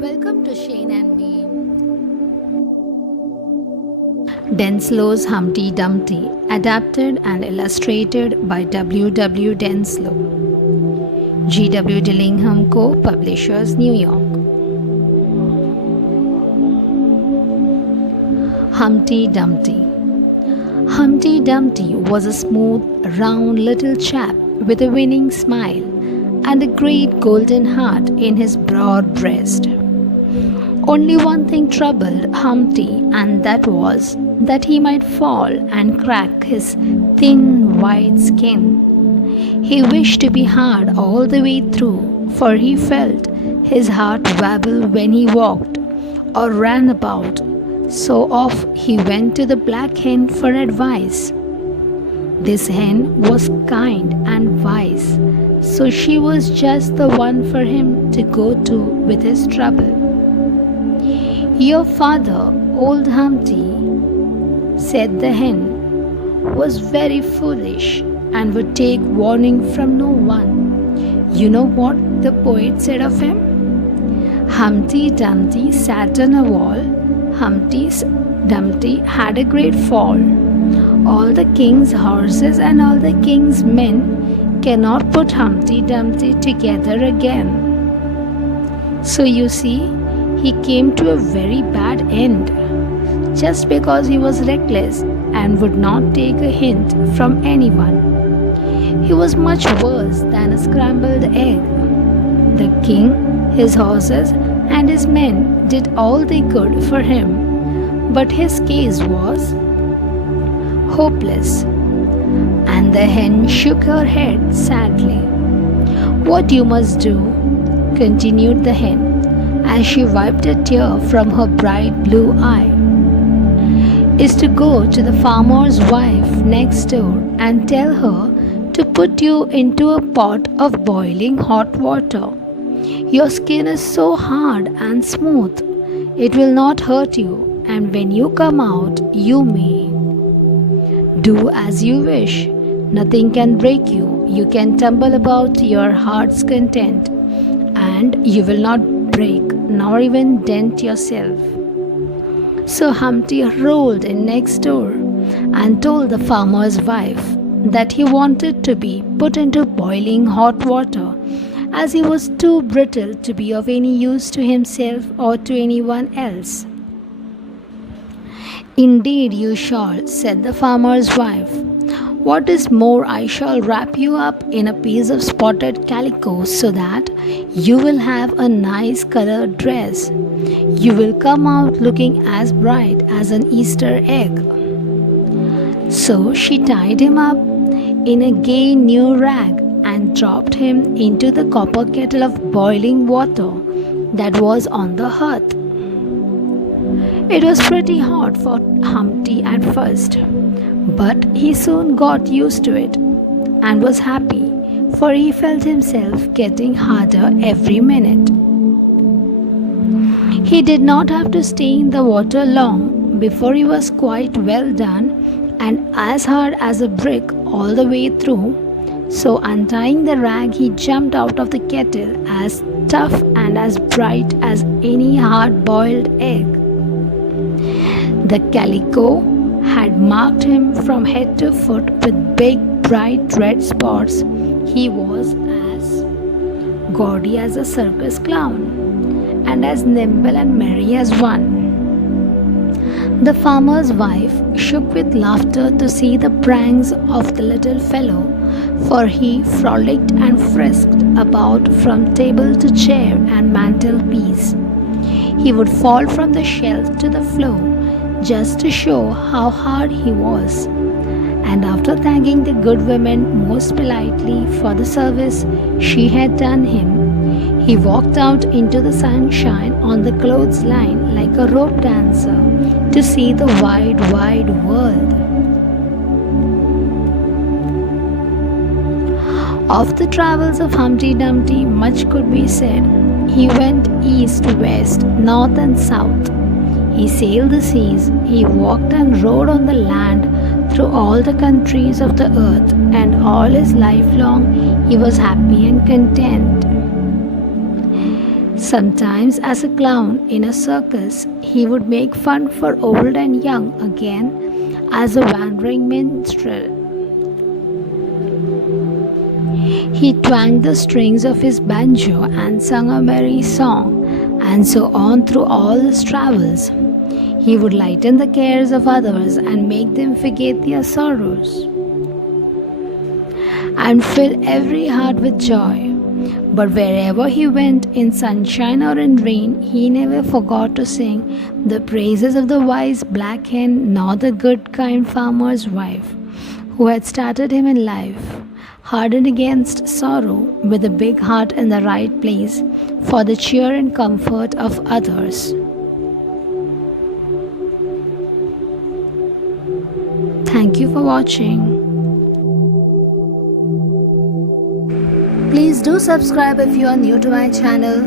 Welcome to Shane and me. Denslow's Humpty Dumpty, adapted and illustrated by W. W. Denslow. G. W. Dillingham Co., Publishers, New York. Humpty Dumpty. Humpty Dumpty was a smooth, round little chap with a winning smile and a great golden heart in his broad breast. Only one thing troubled Humpty, and that was that he might fall and crack his thin white skin. He wished to be hard all the way through, for he felt his heart wabble when he walked or ran about. So off he went to the black hen for advice. This hen was kind and wise, so she was just the one for him to go to with his trouble. "Your father, old Humpty," said the hen, "was very foolish and would take warning from no one. You know what the poet said of him? Humpty Dumpty sat on a wall. Dumpty had a great fall. All the king's horses and all the king's men cannot put Humpty Dumpty together again." So you see, he came to a very bad end, just because he was reckless and would not take a hint from anyone. He was much worse than a scrambled egg. The king, his horses, and his men did all they could for him, but his case was hopeless. And the hen shook her head sadly. "What you must do," continued the hen, as she wiped a tear from her bright blue eye, "is to go to the farmer's wife next door and tell her to put you into a pot of boiling hot water. Your skin is so hard and smooth, it will not hurt you, and when you come out, you may do as you wish. Nothing can break you. You can tumble about to your heart's content, and you will not break nor even dent yourself." So Humpty rolled in next door and told the farmer's wife that he wanted to be put into boiling hot water, as he was too brittle to be of any use to himself or to anyone else. "Indeed you shall," said the farmer's wife. "What is more, I shall wrap you up in a piece of spotted calico so that you will have a nice colored dress. You will come out looking as bright as an Easter egg." So she tied him up in a gay new rag and dropped him into the copper kettle of boiling water that was on the hearth. It was pretty hot for Humpty at first, but he soon got used to it and was happy, for he felt himself getting harder every minute. He did not have to stay in the water long before he was quite well done and as hard as a brick all the way through. So untying the rag, he jumped out of the kettle as tough and as bright as any hard-boiled egg. The calico had marked him from head to foot with big, bright red spots. He was as gaudy as a circus clown, and as nimble and merry as one. The farmer's wife shook with laughter to see the pranks of the little fellow, for he frolicked and frisked about from table to chair and mantelpiece. He would fall from the shelf to the floor just to show how hard he was. And after thanking the good woman most politely for the service she had done him, he walked out into the sunshine on the clothesline like a rope dancer to see the wide, wide world. Of the travels of Humpty Dumpty, much could be said. He went east, west, north and south. He sailed the seas, he walked and rode on the land through all the countries of the earth, and all his life long he was happy and content. Sometimes, as a clown in a circus, he would make fun for old and young again as a wandering minstrel. He twanged the strings of his banjo and sung a merry song, and so on through all his travels. He would lighten the cares of others and make them forget their sorrows, and fill every heart with joy. But wherever he went, in sunshine or in rain, he never forgot to sing the praises of the wise black hen nor the good kind farmer's wife who had started him in life, hardened against sorrow, with a big heart in the right place for the cheer and comfort of others. Thank you for watching. Please do subscribe if you are new to my channel.